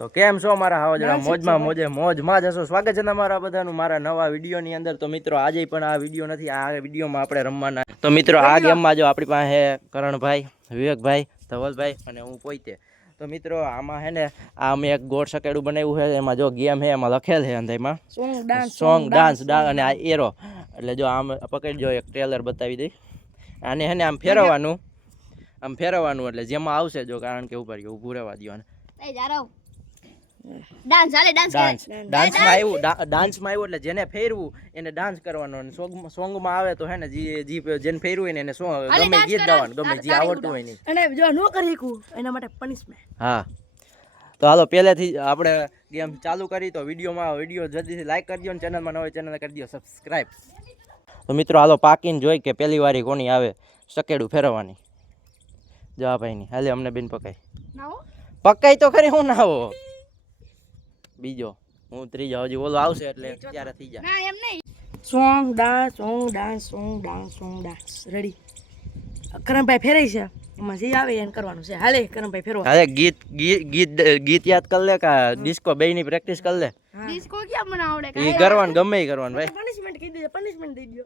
તો કેમ છો મારા હાવજણા? મોજમાં મોજે મોજમાં જશો સ્વાગત છે તમારા બધાનું મારા નવા વિડીયોની અંદર. તો મિત્રો આજે પણ આ વીડિયો નથી આ વિડીયોમાં આપણે રમવાના. તો મિત્રો આ ગેમમાં જો આપણી પાસે કરણભાઈ વિવેકભાઈ ધવલભાઈ અને હું પોઈતે. તો મિત્રો આમાં હે ને આ અમે એક ગોળ સકેડું બનાવ્યું છે. એમાં જો ગેમ છે એમાં લખેલ છે અંધાઈમાં. સોંગ ડાન્સ ડાન્સ અને આ એરો. એટલે જો આમ પકડજો એક ટ્રેલર બતાવી દઈ. આને હે ને આમ ફેરવવાનું. આમ ફેરવવાનું એટલે જેમાં આવશે જો કારણ કે ઉપર ઊભું રહેવા દો જારો. ડાન્સ હાલે ડાન્સ ડાન્સ ડાન્સમાં આવ્યું ડાન્સમાં આવ્યું એટલે જેને ફેરવું એને ડાન્સ કરવાનો અને સોંગ સોંગમાં આવે તો હે ને જી જી જેને ફેરવું હોય ને એને સોંગ ગમે ગીત ગાવાનું ગમે જે આવડતું હોય ને અને જો નો કરી શકું એના માટે પનિશમેન્ટ હા. તો હાલો પહેલેથી આપણે ગેમ ચાલુ કરી તો વિડીયોમાં વીડિયો જલ્દીથી લાઈક કરજો અને ચેનલમાં નવી હોય ચેનલ કરી દો સબસ્ક્રાઇબ તો મિત્રો હાલો પાકીને જોઈ કે પહેલી વારી કોની આવે સકેડું ફેરવવાની. જવાભાઈની હાલે અમને બેન પકાઈ નાઓ પકાઈ તો ખરી હું ના હો બીજો. હું ત્રીજો હજી ઓલો આવશે એટલે ત્યારે થઈ જાય. ના એમ નહીં. Song dance song dance song dance song dance ready Karanbhai ફેરાય છે. એમાં જે આવે એને કરવાનું છે. હાલે કરણભાઈ ફેરવા. હાલે ગીત ગીત ગીત ગીત યાદ કર લે કે ડિસ્કો બે ની પ્રેક્ટિસ કરી લે. ડિસ્કો ક્યાં મને આવડે એ કરવાનું ગમે એ કરવાનું ભાઈ. પનિશમેન્ટ કહી દેજો પનિશમેન્ટ દઈ દો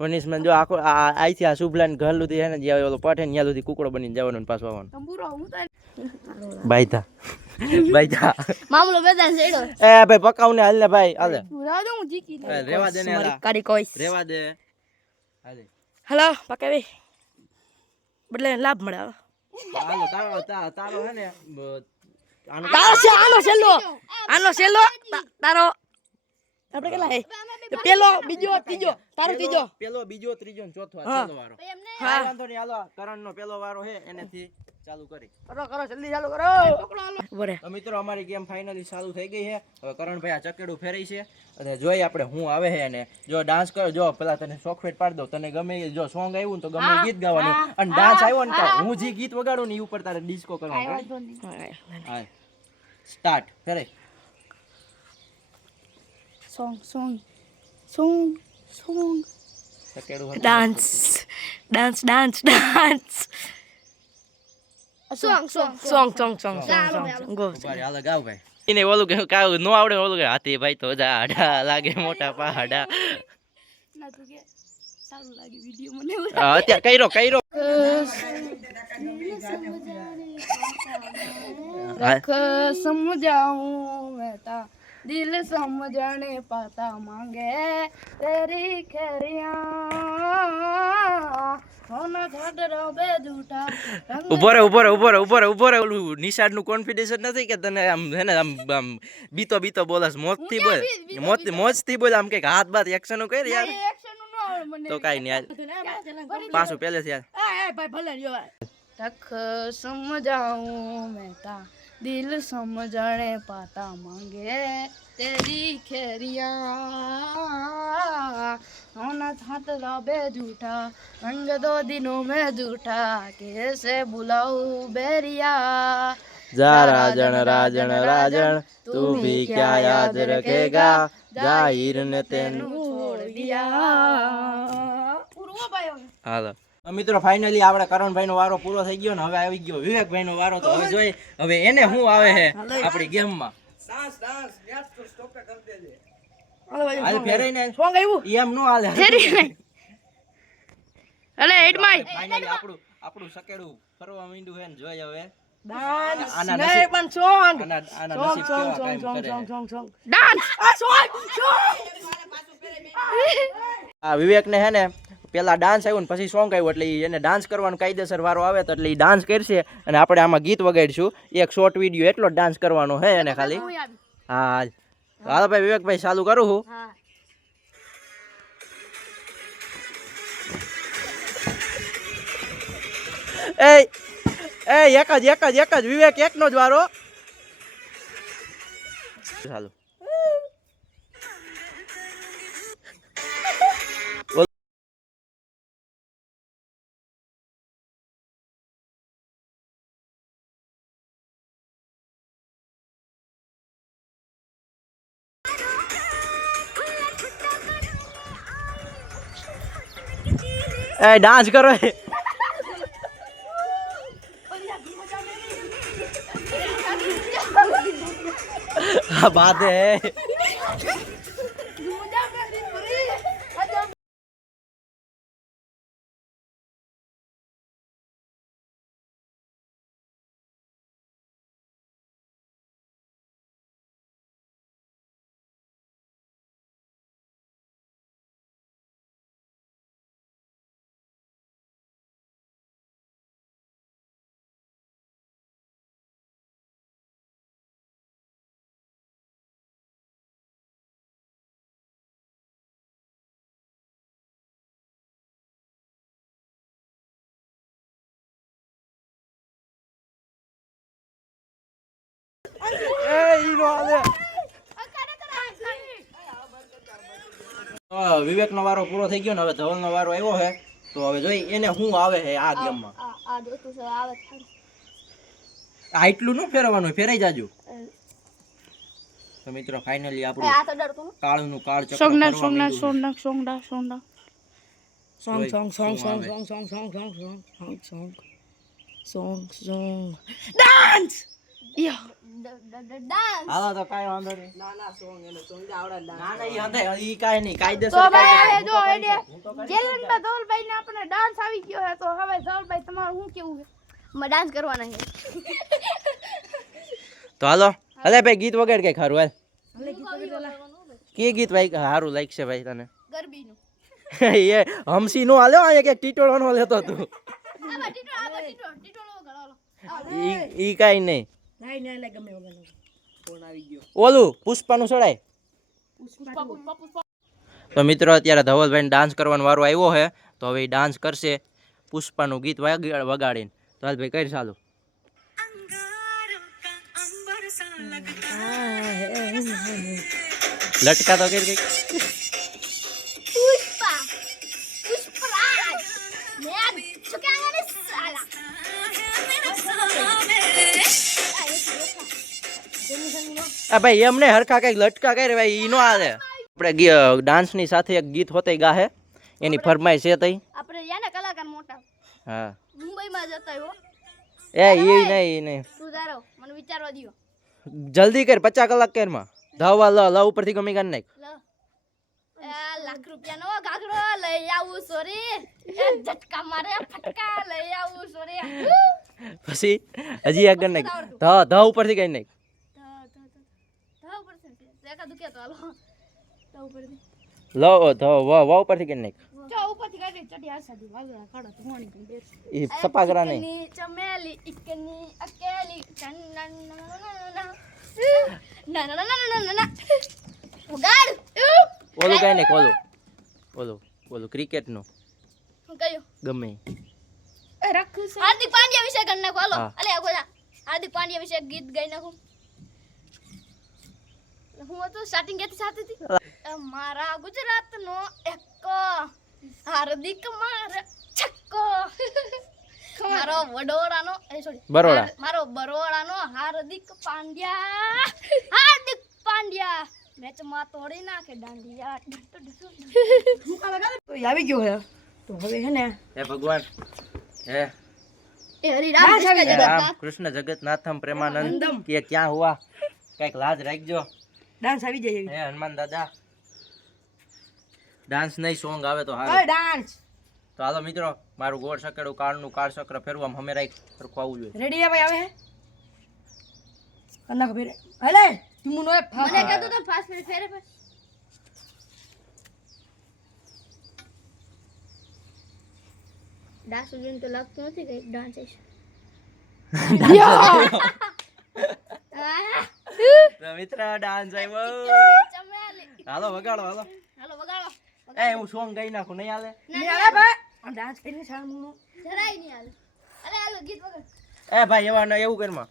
પનિશમેન્ટ જો આખો આઈથી આ- શુભલાન ઘર સુધી છે ને જ્યાં ઓલો પઠે ને ત્યાં સુધી કુકડો બનીને જવાનો ને પાછો આવવાનો. તંબુરો હું તો બાઈધા બાઈધા મામલો બેદા છેડો એ ભાઈ પકાવને હાલ ને ભાઈ હાલે. પૂરા દો હું જીકી. રેવા દે ને હાલા. કાઢી કોઈ રેવા દે. હાલે. હેલો પકાવી. બદલે લાભ મળે હાલો તારો તારો હે ને આનો તારો છે આનો છેલ્લો. આનો છેલ્લો. તારો. આપણે કેટલા હે? પેલો બીજો ત્રીજો. તારો ત્રીજો. પેલો બીજો ત્રીજો ને ચોથો ચાલો વારો. હા. વાંધો નહીં હાલો કરણ નો પેલો વારો હે એનેથી ચાલુ કરી. કરો કરો જલ્દી ચાલુ કરો. બરે તો મિત્રો અમારી ગેમ ફાઇનલી ચાલુ થઈ ગઈ છે. હવે કરણભાઈ આ ચકેડું ફેરી છે. અને જોઈ આપણે હું આવે છે અને જો ડાન્સ કરો જો પેલા તને સોફ્ટવેર પાડી દઉં તને ગમે જો સોંગ આવ્યું તો ગમે ગીત ગાવાનું. અને ડાન્સ આવ્યો ને તો હું. જે ગીત વગાડું ને એ ઉપર તારે ડિસ્કો કરવાનું હા સ્ટાર્ટ ફેરે song song song song. Dance dance dance dance song song song. Song song song ભાઈ એને ઓલું કે કાવ નો આવડે ઓલું કે હાથી ભાઈ તો જા લાગે મોટા પાડા. લાગે અત્યારે કઈરો કઈરો રખ સમજાવું દિલ સમજણે પાતા માંગે તેરી ખેરિયા ઉપર ઉપર ઉપર ઉપર ઉપર ઓલું નિશાળનું કોન્ફિડન્સ જ નથી કે તને આમ હે ને આમ આમ બીતો બીતો બોલાસ મોજથી બોલ મોજ મોજથી બોલ આમ કે હાથ બાત એક્શન કર યાર? તો કઈ નહીં પાછું પહેલે થી યાર તખ સમજાવું મેં દિલ સમજણે પાતા માંગે. તેરી ખેરિયા ઓના થાત લાબે જૂઠા રંગ દો દિનો મે જૂઠા કેસે બુલાઉ બેરિયા. જા રાજણ રાજણ રાજણ તું ભી ક્યા યાદ રખેગા? જાહિર ને તેનું છોડ દિયા. પૂરો ભાઈ હાલો. મિત્રો ફાઇનલી આપણે કરણભાઈ નો વારો પૂરો થઈ ગયો ને હવે આવી ગયો વિવેકભાઈ નો વારો. તો હવે જોઈ હવે એને શું આવે છે આપણી ગેમમાં. એમ નો હાલે. અલે હેડ માય ફાઇનલી આપણું આપણું સકેડું ફરવા માંડ્યું છે ને જોઈ હવે. ડાન્સ. આના નહીં નસીબ- પણ સોંગ. આના આના સોંગ નસીબ સોંગ કેવા સોંગ કાયમ સોંગ કરે. Song song. Song dance. આ સોંગ સોંગ. આ વિવેકને હે ને પેલા ડાન્સ આવ્યું ને પછી સોંગ આવ્યું એટલે એને ડાન્સ કરવાનો કાયદેસર વારો આવે તો એટલે એ ડાન્સ કરશે અને આપણે આમાં ગીત વગાડીશું. એક શોર્ટ વીડિયો એટલો જ ડાન્સ કરવાનો હે એને ખાલી. હા હાલો. ભાઈ વિવેકભાઈ ચાલુ કરું હું. એ એ એક જ એક જ એક જ. વિવેક એકનો જ વારો. ચાલો. એ ડાન્સ કરો. એ આ વિવેક નો વારો પૂરો થઈ ગયો ને હવે ધવલ નો વારો આવ્યો છે તો હવે જોઈ એને શું આવે છે આ ગેમમાં આ આ દોસ્તો છે આવે છે આ એટલું નું ફેરવવાનું ફેરાઈ જાજુ તો મિત્રો ફાઇનલી આપણું કાળું નું કાળ ચક્ર માંડ્યું છે. સોંગનાથ સોંગનાથ સોંગનાથ song song song song? Song song song song song song song song dance હાલો તો કાંઈ વાંધો નહીં. ના ના સોંગ એને સોંગ આવડે ના ના ઈ હંધાય, ઈ કાંઈ નહીં કાયદેસર તો ભાઈ જો એટલે જેલંદા ધવલભાઈ ને આપણે ડાન્સ આવી ગયો હે તો હવે ધવલભાઈ તમારું શું કેવું છે? ડાન્સ કરવાના છે. તો હાલો અલે ભાઈ ગીત વગેર કઈ ખારું હાલ. કે ગીત ભાઈ સારું લાગશે ભાઈ તને. ગરબીનું. એ હમસી નો હાલ્યો અહીંયા કે ટીટોળો નો લેતો તું ઈ કાંઈ નહીં. લાઈ ને લે ગમે વગર ફોન આવી ગયો. ઓલું પુષ્પાનું સડાય પુષ્પા પુષ્પા પુષ્પા તો મિત્રો અત્યારે ધવલભાઈ ડાન્સ કરવાનો વારો આવ્યો છે. તો હવે ડાન્સ કરશે પુષ્પાનું ગીત વગા- વગાડીને. તો હાલ ભાઈ કરી ચાલુ લટકા તો કઈ કઈ આ ભાઈ એમને હરખા કઈ લટકા કરે ભાઈ ઈ નો આવે આપણે ડાન્સની સાથે એક ગીત હોતે ગાહે. એની ફરમાઈશ છે તઈ. આપણે યાને કલાકાર મોટા. હા. મુંબઈમાં જતા હો. એ ઈ નહીં ઈ નહીં. તું તારો મને વિચારવા દ્યો. જલ્દી કર પચાસ કલાક કેરમાં. ધવા લ લ ઉપરથી ગમી કર નાખ. લાખ રૂપિયા નો રૂપિયાનો લઈ આવું સોરી ઝટકા મારે ફટકા લઈ આવું સોરી પછી હજી આગળ કરી નાખ. ધ ધ ઉપરથી કઈ નાખ. ઉપર એકાદું કે હાલો. ધ ઉપરથી. લ ધ વ વ ઉપરથી કરી નાખ જો ઉપરથી કાઢી ચડી આસાદી વાગડા કાઢો તો હોણી પણ બેસ. ઈ સપા કરા નહીં. એકની ચમેલી એકની અકેલી ટન નન નન નન નન નન નન. નન ઉગાડ. ઓલું કઈ નાખ ઓલું. ઓલું ઓલું ક્રિકેટનું. હું કયો ગમે. હાર્દિક પાંડ્યા વિશે ગણ નાખો હાલો. અલે હાર્દિક પાંડ્યા વિશે ગીત ગાઈ નાખું. હું તો સ્ટાર્ટિંગ ક્યાંથી સાથે હતી. એ મારા ગુજરાતનો એક હાર્દિક માર છક્કો. મારો વડોદરાનો એ સોરી બરોડા. મારો બરોડાનો હાર્દિક પાંડ્યા. હાર્દિક પાંડ્યા. મેચમાં તોડી નાખે દાંડિયા. તો આવી ગયો હે. તો હવે હે ને. હે ભગવાન. હે. કૃષ્ણ જગન્નાથમ પ્રેમાનંદ. કે ક્યાં હુઆ? કંઈક લાજ રાખજો. ડાન્સ આવી જાય હે હનુમાન દાદા. ડાન્સ નહીં સોંગ આવે તો ઓય હારું ડાન્સ તો હાલો મિત્રો મારું ગોળ સકેડું કાળનું કાળ ચક્ર ફેરવા. હમે રાખ સરખું આવવું જોઈએ. રેડી હે ભાઈ આવે હે? કન્ના ખબર હલે તું નો ફા મને કહેતો તો ફાસ્ટ ફેર ફેરે પર ડાન્સ જોઈને તો લાગતું નથી કે ડાન્સ તો મિત્ર ડાન્સ આવ્યો. હાલો વગાડો હાલો. હાલો વગાડો એ હું સોંગ ગાઈ નાખું નહીં હાલે નહીં હાલે ભાઈ. ડાન્સ કરીને સામનો જરાય નહીં હાલે અરે હાલો ગીત વગાડ. એ ભાઈ એવા એવું કરમાં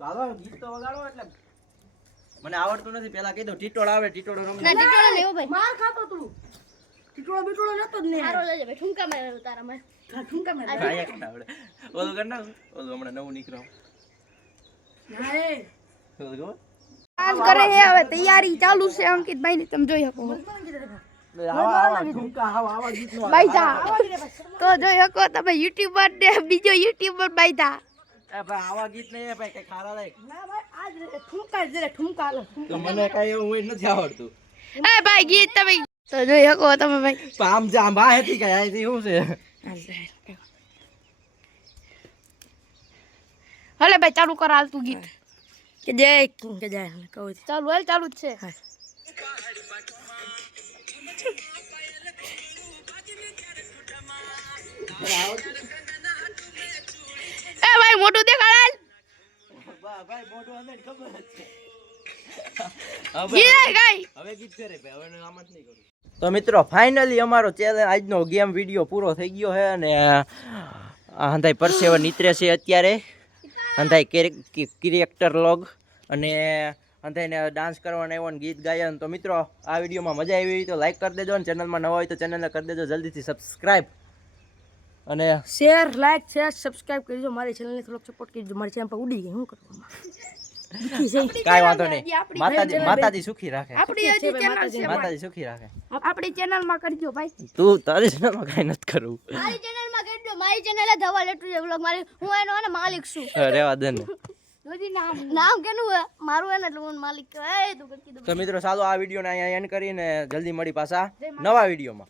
હાલો ગીત તો વગાડો એટલે. મને આવડતું નથી પેલા કહી દો ટીટોળ આવે ટીટોળ રમે. ના ટીટોળ લેવો ભાઈ. માર ખાતો તું. ટીટોળ બીટોળો નતો જ ને હારો લેજે ભાઈ ઠુંકા મારે. તારા માં ઠુંકા મારે ભાઈ એક ના આવડે. ઓલું કર ના ઓલું હમણાં નવું નીકળ્યો. ના એ. ઓલું કરે છે હવે તૈયારી ચાલુ છે અંકિતભાઈ ની તમે જોઈ શકો. બાઈધા તો જોઈ શકો તમે યુટ્યુબર ને બીજો યુટ્યુબર બાઈધા એ ભાઈ આવા ગીત નહીં ભાઈ કઈ ખારા લાયક ના ભાઈ આ આ જ રે, ઠુમકા જ ઠુમકા હાલો, ઠુમકા. તો મને કઈ એવું નથી આવડતું. એ ભાઈ ગીત તમે તો જોઈ શકો તમે ભાઈ. આમ જા બા હતી કઈ આથી શું છે? હલે ભાઈ ચાલુ કર હાલ તું ગીત. કે જય કે જય કહું ચાલુ હાલ ચાલુ જ છે. એ ભાઈ મોટું દેખાડ ભાઈ મોટું અંદર ખબર ગીત ગાઈ. હવે ગીત કરે ભાઈ હવે આમ જ નહીં કરું. તો મિત્રો ફાઇનલી અમારો ચેલેન્જ આજનો ગેમ વીડિયો પૂરો થઈ ગયો છે અને હંધાઈ પરસેવા નીતરે છે અત્યારે. હંધાઈ કેરેક્ટર લોગ અને હંધાઈને ડાન્સ કરવાનો આવ્યો ને ગીત ગાયન તો મિત્રો આ વિડીયોમાં મજા આવી હોય તો લાઈક કરી દેજો અને ચેનલમાં નવા હોય તો ચેનલને કરી દેજો જલ્દીથી સબસ્ક્રાઈબ અને શેર લાઈક શેર સબસ્ક્રાઈબ કરજો મારી ચેનલને થોડોક સપોર્ટ કરજો મારી ચેનલ પર ઉડી ગઈ શું કરવામાં કાઈ વાંધો નહીં. માતાજી માતાજી સુખી રાખે. આપણી હજી ચેનલ છે માતાજી. સુખી રાખે. આપણી ચેનલમાં કરજો ભાઈ. તું તારી ચેનલમાં કાઈ નથી કરવું મારી ચેનલમાં કરજો મારી ચેનલ ધવલ લેટુ છે વ્લોગ મારી હું એનો ને માલિક છું. રેવા દે ને નામ નામ કેનું હે? મારું એને એટલે માલિક તો મિત્રો સાદો આ વીડિયો ને અહીંયા એન્ડ કરીને જલ્દી મળી પાછા નવા વિડીયોમાં.